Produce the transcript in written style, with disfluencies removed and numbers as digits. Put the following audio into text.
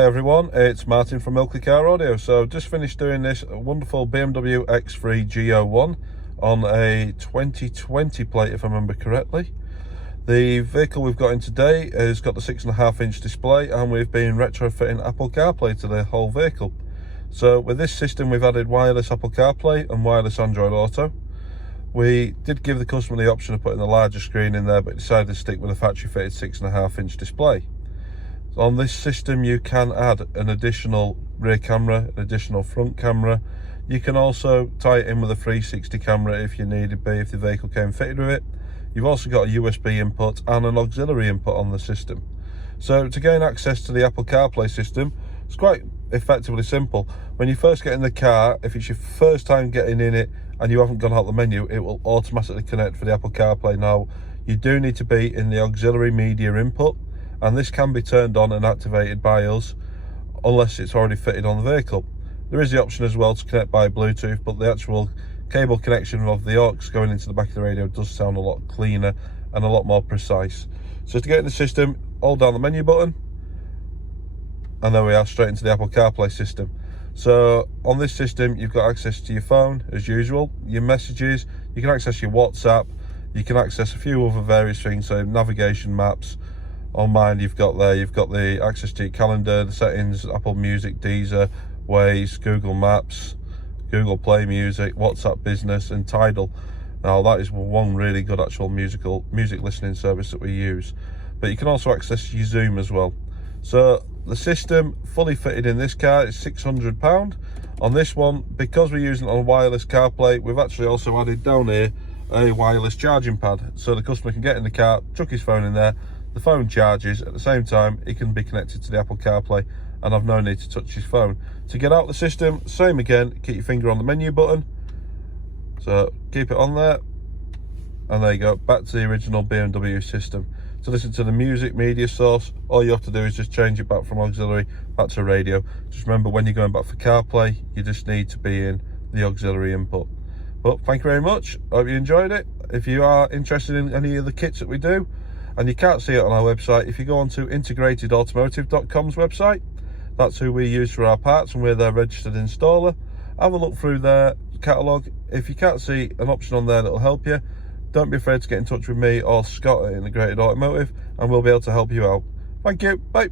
Hi everyone, it's Martin from Milky Car Audio. So just finished doing this wonderful BMW X3 G01 on a 2020 plate, if I remember correctly. The vehicle we've got in today has got the 6.5-inch display, and we've been retrofitting Apple CarPlay to the whole vehicle. So with this system we've added wireless Apple CarPlay and wireless Android Auto. We did give the customer the option of putting a larger screen in there, but decided to stick with a factory fitted 6.5-inch display. On this system you can add an additional rear camera, an additional front camera. You can also tie it in with a 360 camera if you needed be, if the vehicle came fitted with it. You've also got a USB input and an auxiliary input on the system. So to gain access to the Apple CarPlay system, it's quite effectively simple. When you first get in the car, if it's your first time getting in it and you haven't gone out the menu, it will automatically connect for the Apple CarPlay. Now, you do need to be in the auxiliary media input, and this can be turned on and activated by us unless it's already fitted on the vehicle. There is the option as well to connect by Bluetooth, but the actual cable connection of the aux going into the back of the radio does sound a lot cleaner and a lot more precise. So to get in the system, hold down the menu button, and there we are, straight into the Apple CarPlay system. So on this system you've got access to your phone as usual, your messages, you can access your WhatsApp, you can access a few other various things, so navigation, maps. On mine you've got the access to your calendar, the settings, Apple Music, Deezer, Waze, Google Maps, Google Play Music, WhatsApp Business and Tidal. Now that is one really good actual music listening service that we use. But you can also access your Zoom as well. So the system fully fitted in this car is £600. On this one, because we're using it on wireless CarPlay, we've actually also added down here a wireless charging pad, so the customer can get in the car, chuck his phone in there, the phone charges, at the same time it can be connected to the Apple CarPlay and I've no need to touch his phone. To get out the system, same again, keep your finger on the menu button, so keep it on there, and there you go, back to the original BMW system. To listen to the music media source, all you have to do is just change it back from auxiliary back to radio. Just remember, when you're going back for CarPlay, you just need to be in the auxiliary input. But thank you very much, I hope you enjoyed it. If you are interested in any of the kits that we do and you can't see it on our website, if you go on to integratedautomotive.com's website, that's who we use for our parts and we're their registered installer. Have a look through their catalogue. If you can't see an option on there that will help you, don't be afraid to get in touch with me or Scott at Integrated Automotive and we'll be able to help you out. Thank you, bye.